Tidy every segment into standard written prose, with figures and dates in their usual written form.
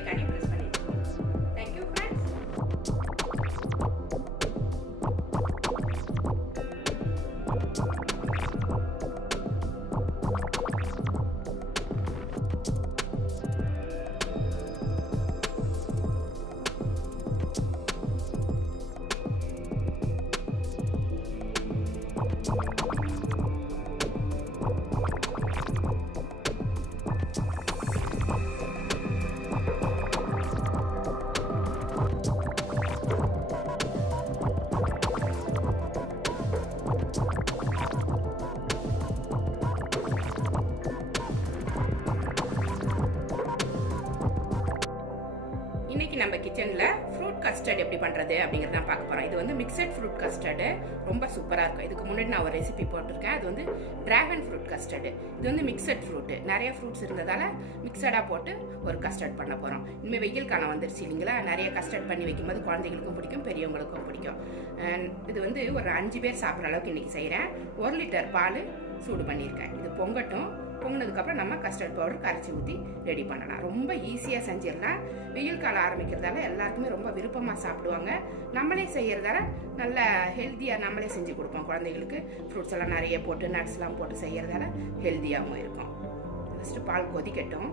ஐக்கானையும் ப்ரெஸ் பண்ணிடுங்க. Thank you friends. இன்னைக்கு நம்ம கிச்சன்ல ஃப்ரூட் கஸ்டர்ட் எப்படி பண்றது அப்படிங்கறத தான் பார்க்க போறோம். இது வந்து மிக்சட் ஃப்ரூட் கஸ்டர்டு, ரொம்ப சூப்பரா இருக்கும். இதுக்கு முன்னாடி நான் ஒரு ரெசிபி போட்டிருக்கேன். அது வந்து டிராகன் ஃப்ரூட் கஸ்டர்டு. இது வந்து மிக்சட் ஃப்ரூட், நிறைய ஃப்ரூட்ஸ் இருந்ததால மிக்சடா போட்டு ஒரு கஸ்டர்ட் பண்ண போறோம். இனிமேல் வெயில் காலம் வந்துருச்சு இல்லைங்களா, நிறைய கஸ்டர்ட் பண்ணி வைக்கும்போது குழந்தைகளுக்கும் பிடிக்கும், பெரியவங்களுக்கும் பிடிக்கும். இது வந்து ஒரு 5 பேர் சாப்பிட்ற அளவுக்கு இன்னைக்கு செய்யறேன். 1 லிட்டர் பால் சூடு பண்ணியிருக்கேன். இது பொங்கட்டும். பொங்கினதுக்கப்புறம் நம்ம கஸ்டர்ட் பவுடர் கரைச்சி ஊற்றி ரெடி பண்ணலாம். ரொம்ப ஈஸியாக செஞ்சிடலாம். வெயில் காலம் ஆரம்பிக்கிறதால எல்லாருக்குமே ரொம்ப விருப்பமாக சாப்பிடுவாங்க. நம்மளே செய்யறதால நல்ல ஹெல்த்தியாக நம்மளே செஞ்சு கொடுப்போம் குழந்தைகளுக்கு. ஃப்ரூட்ஸ் எல்லாம் நிறைய போட்டு நட்ஸ்லாம் போட்டு செய்யறதால ஹெல்த்தியாகவும் இருக்கும். ஃபஸ்ட்டு பால் கொதிக்கட்டும்.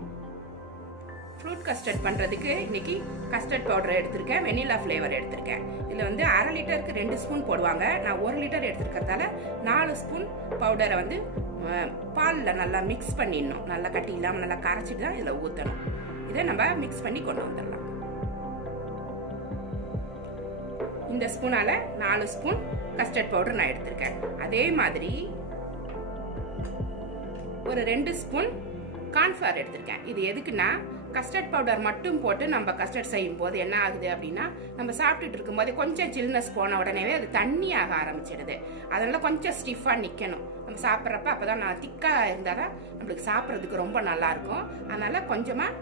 ஃப்ரூட் கஸ்டர்ட் பண்ணுறதுக்கு இன்னைக்கு கஸ்டர்ட் பவுடர் எடுத்திருக்கேன், வெனிலா ஃப்ளேவர் எடுத்திருக்கேன். இதில் வந்து 1/2 லிட்டருக்கு 2 ஸ்பூன் போடுவாங்க. நான் 1 லிட்டர் எடுத்துருக்கிறதால 4 ஸ்பூன் பவுடரை வந்து பாலில் நல்லா மிக்ஸ் பண்ணிடணும். நல்லா கட்டி இல்லாமல் நல்லா கரைச்சிட்டு தான் இதில் ஊற்றணும். இதை நம்ம மிக்ஸ் பண்ணி கொண்டு வந்துடலாம். இந்த ஸ்பூனால் 4 ஸ்பூன் கஸ்டர்ட் பவுடர் நான் எடுத்திருக்கேன். அதே மாதிரி ஒரு 2 ஸ்பூன் கார்ன்ஃப்ளவர் எடுத்திருக்கேன். இது எதுக்குன்னா, கஸ்டர்ட் பவுடர் மட்டும் போட்டு நம்ம கஸ்டர்ட் செய்யும் போது என்ன ஆகுது அப்படின்னா, நம்ம சாப்பிட்டுட்டு இருக்கும்போது கொஞ்சம் சில்னஸ் போன உடனேவே அது தண்ணியாக ஆரம்பிச்சிடுது. அதனால கொஞ்சம் ஸ்டிஃபாக நிற்கணும் நம்ம சாப்பிட்றப்ப. அப்போதான் நான் திக்காக இருந்தால் தான் நம்மளுக்கு சாப்பிட்றதுக்கு ரொம்ப நல்லா இருக்கும். அதனால கொஞ்சமாக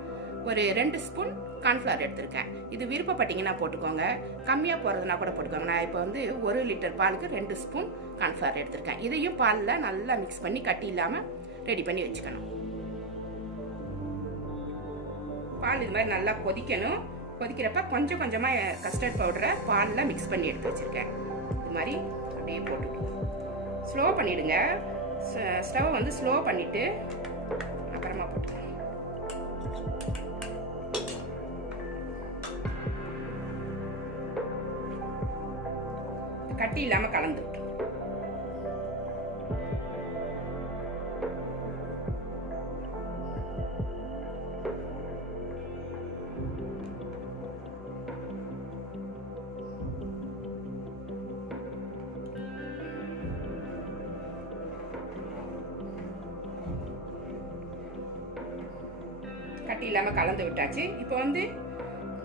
ஒரு 2 ஸ்பூன் கார்ன்ஃப்ளவர் எடுத்திருக்கேன். இது விருப்பப்பட்டீங்கன்னா போட்டுக்கோங்க, கம்மியாக போகிறதுனா கூட போட்டுக்கோங்க. நான் இப்போ வந்து 1 லிட்டர் பாலுக்கு 2 ஸ்பூன் கார்ன்ஃப்ளவர் எடுத்திருக்கேன். இதையும் பாலில் நல்லா மிக்ஸ் பண்ணி கட்டி இல்லாமல் ரெடி பண்ணி வச்சுக்கணும். பால் இது மாதிரி நல்லா கொதிக்கணும். கொதிக்கிறப்ப கொஞ்சம் கொஞ்சமாக கஸ்டர்ட் பவுடரை பாலில் மிக்ஸ் பண்ணி எடுத்து வச்சுருக்கேன். இது மாதிரி அப்படியே போட்டுக்கணும். ஸ்லோ பண்ணிவிடுங்க. ஸ்டவ் வந்து ஸ்லோ பண்ணிவிட்டு அப்புறமா போட்டுக்கணும். கட்டி இல்லாமல் கலந்து விட்டு கட்டி இல்லாமல் கலந்து விட்டாச்சு. இப்போ வந்து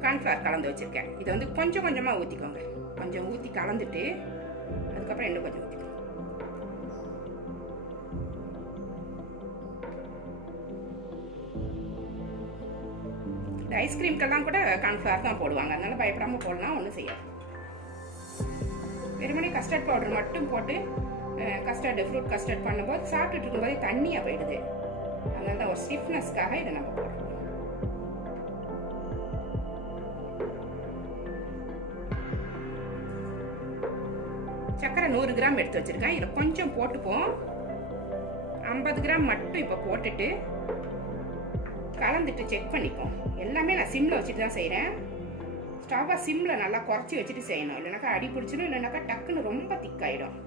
கார்ன்ஃப்ளவர் கலந்து வச்சுருக்கேன். இதை வந்து கொஞ்சம் கொஞ்சமாக ஊற்றிக்கோங்க. கொஞ்சம் ஊற்றி கலந்துட்டு அதுக்கப்புறம் இன்னும் கொஞ்சம் ஊற்றிக்கோங்க. இந்த ஐஸ்கிரீம்க்கெல்லாம் கூட கார்ன்ஃப்ளவர் தான் போடுவாங்க. அதனால பயப்படாமல் போடலாம், ஒன்றும் செய்யாது. வெறுமனே கஸ்டர்ட் பவுடர் மட்டும் போட்டு கஸ்டர்டு ஃப்ரூட் கஸ்டர்ட் பண்ணும்போது சாப்பிட்டுட்டு இருக்கும்போதே தண்ணியாக போயிடுது. அதனால தான் ஒரு ஸ்டிஃப்னஸ்க்காக இதை நம்ம போடுறோம். சக்கரை 100 கிராம் எடுத்து வச்சிருக்கேன். இதில் கொஞ்சம் போட்டுப்போம். 50 கிராம் மட்டும் இப்போ போட்டுட்டு கலந்துட்டு செக் பண்ணிப்போம். எல்லாமே நான் சிம்மில் வச்சுட்டு தான் செய்கிறேன். ஸ்டவ்வை சிம்மில் நல்லா குறைச்சி வச்சுட்டு செய்யணும். இல்லைனாக்கா அடி பிடிச்சிடும், இல்லைனாக்கா டக்குன்னு ரொம்ப திக்காயிடும்.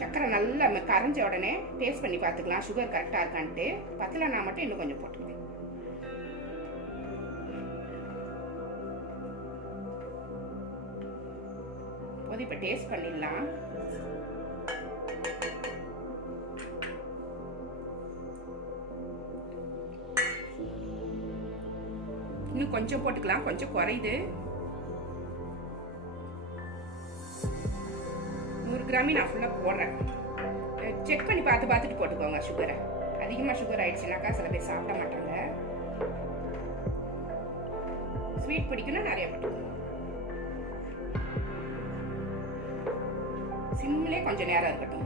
சக்கரை நல்லா கரைஞ்ச உடனே டேஸ்ட் பண்ணி பார்த்துக்கலாம் சுகர் கரெக்டாக இருக்கான்ட்டு. பத்தலைனா மட்டும் இன்னும் கொஞ்சம் போட்டுக்கலாம். இப்போ டேஸ்ட் பண்ணிடலாம். இன்னும் கொஞ்சம் போட்டுக்கலாம், கொஞ்சம் குறையுது. 100 கிராமி நான் ஃபுல்லாக போடுறேன். செக் பண்ணி பார்த்துட்டு போட்டுக்கோங்க சுகரை. அதிகமாக சுகர் ஆயிடுச்சுனாக்கா சில பேர் சாப்பிட மாட்டாங்க. ஸ்வீட் பிடிக்குன்னா நிறைய போட்டுக்கோங்க. சிம்மிலே கொஞ்சம் நேரம் இருக்கட்டும்.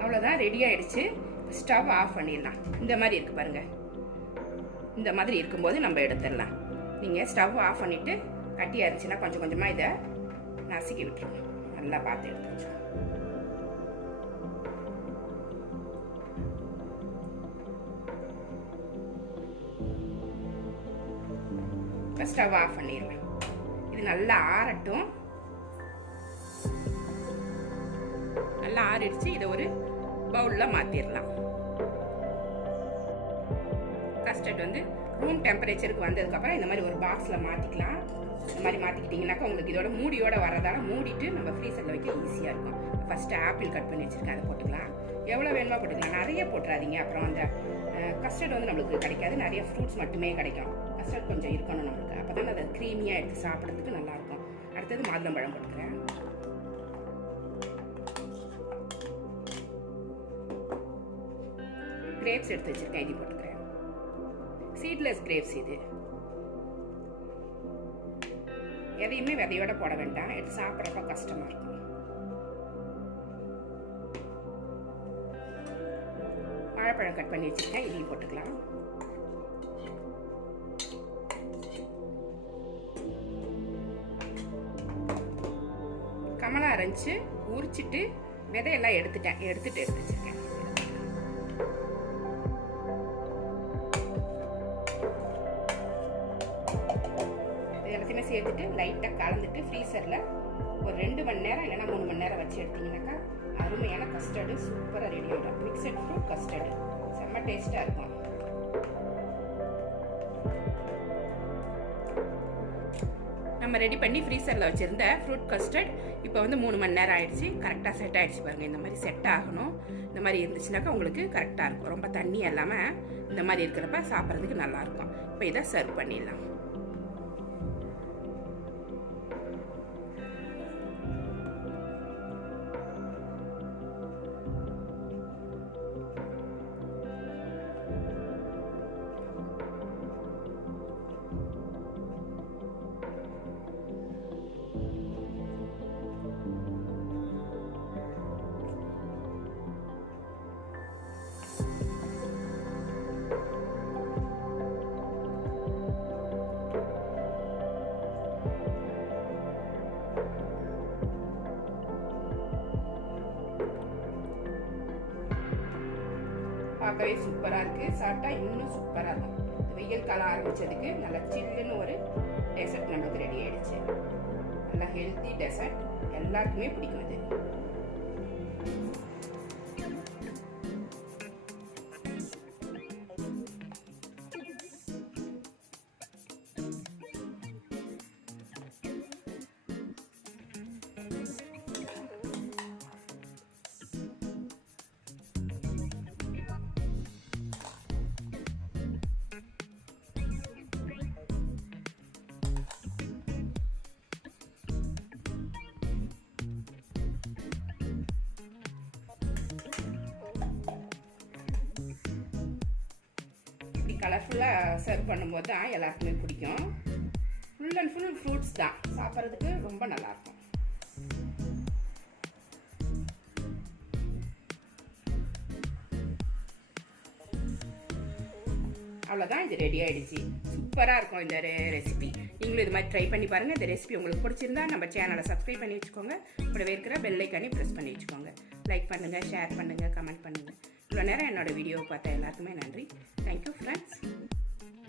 அவ்வளோதான், ரெடி ஆகிடுச்சு. ஸ்டவ் ஆஃப் பண்ணிடலாம். இந்த மாதிரி இருக்குது பாருங்கள். இந்த மாதிரி இருக்கும்போது நம்ம எடுத்துடலாம். நீங்கள் ஸ்டவ் ஆஃப் பண்ணிவிட்டு கட்டியாக இருந்துச்சுன்னா கொஞ்சம் கொஞ்சமாக இதை நசுக்கி விட்டுருங்க. நல்லா பார்த்து எடுத்து வச்சோம். இப்போ ஸ்டவ் ஆஃப் பண்ணிடலாம். இது நல்லா ஆறட்டும். நல்லா ஆறிடுச்சு. இதை ஒரு பவுலில் மாற்றிடலாம். கஸ்டர்ட் வந்து ரூம் டெம்பரேச்சருக்கு வந்ததுக்கப்புறம் இந்த மாதிரி ஒரு பாக்ஸில் மாற்றிக்கலாம். இந்த மாதிரி மாற்றிக்கிட்டிங்கனாக்கா உங்களுக்கு இதோட மூடியோட வரதால மூடிட்டு நம்ம ஃப்ரீசரில் வைக்க ஈஸியாக இருக்கும். ஃபஸ்ட்டு ஆப்பிள் கட் பண்ணி வச்சுருக்கேன், அதை போட்டுக்கலாம். எவ்வளோ வேணுமா போட்டுக்கலாம், நிறைய போட்டுறாதீங்க. அப்புறம் அந்த கஸ்டர்ட் வந்து நம்மளுக்கு கிடைக்காது, நிறைய ஃப்ரூட்ஸ் மட்டுமே கிடைக்கும். கஸ்டர்ட் கொஞ்சம் இருக்கணும் நம்மளுக்கு, அப்போ தான் அதை க்ரீமியாக எடுத்து சாப்பிட்றதுக்கு நல்லாயிருக்கும். அடுத்தது மாதுளம்பழம் போட்டுக்கிறேன். கிரேப்ஸ் எடுத்து வச்சுருக்கேன், இது போட்டுக்கிறேன். சீட்லெஸ் கிரேப்ஸ் இது. எதையுமே விதையோட போட வேண்டாம், எடுத்து சாப்பிட்றப்ப கஷ்டமாக இருக்கும். வாழைப்பழம் கட் பண்ணி வச்சுருக்கேன், இதையும் போட்டுக்கலாம். கமலா அரைச்சு உரிச்சிட்டு விதையெல்லாம் எடுத்துட்டு வச்சுருக்கேன். எல்லாத்தையுமே சேர்த்துட்டு லைட்டாக கலந்துட்டு ஃப்ரீசரில் ஒரு 2 மணி நேரம் இல்லைன்னா 3 மணி நேரம் வச்சு எடுத்தீங்கன்னாக்கா அருமையான கஸ்டர்டு சூப்பராக ரெடி ஆகிடும். மிக்சட் ஃப்ரூட் கஸ்டர்டு செம்ம டேஸ்ட்டாக இருக்கும். நம்ம ரெடி பண்ணி ஃப்ரீசரில் வச்சுருந்த ஃப்ரூட் கஸ்டர்ட் இப்போ வந்து 3 மணி நேரம் ஆகிடுச்சு. கரெக்டாக செட் ஆகிடுச்சு பாருங்கள். இந்த மாதிரி செட் ஆகணும். இந்த மாதிரி இருந்துச்சுனாக்கா உங்களுக்கு கரெக்டாக இருக்கும். ரொம்ப தண்ணி இல்லாமல் இந்த மாதிரி இருக்கிறப்ப சாப்பிட்றதுக்கு நல்லாயிருக்கும். இப்போ இதை சர்வ் பண்ணிடலாம். பார்க்கவே சூப்பராக இருக்குது. சாப்பிட்டா இன்னும் சூப்பராக இருக்கும். வெயில் காலம் ஆரம்பித்ததுக்கு நல்லா சில்லுன்னு ஒரு டெசர்ட் நம்மளுக்கு ரெடி ஆகிடுச்சு. நல்லா ஹெல்த்தி டெசர்ட், எல்லாருக்குமே பிடிக்கும் இது. கலர்ஃபுல்லாக சர்வ் பண்ணும்போது தான் எல்லாருக்குமே பிடிக்கும். ஃபுல் அண்ட் ஃபுல் ஃப்ரூட்ஸ் தான், சாப்பிட்றதுக்கு ரொம்ப நல்லாயிருக்கும். அவ்வளோதான், இது ரெடி ஆகிடுச்சு. சூப்பராக இருக்கும் இந்த ரெசிபி. நீங்களும் இது மாதிரி ட்ரை பண்ணி பாருங்கள். இந்த ரெசிபி உங்களுக்கு பிடிச்சிருந்தா நம்ம சேனலை சப்ஸ்கிரைப் பண்ணி வச்சுக்கோங்க. கூடவே இருக்கிற பெல் ஐக்கானே ப்ரெஸ் பண்ணி வச்சுக்கோங்க. லைக் பண்ணுங்கள், ஷேர் பண்ணுங்கள், கமெண்ட் பண்ணுங்கள். இவ்வளோ நேரம் என்னோடய வீடியோவை பார்த்த எல்லாருக்குமே நன்றி. Thank you friends.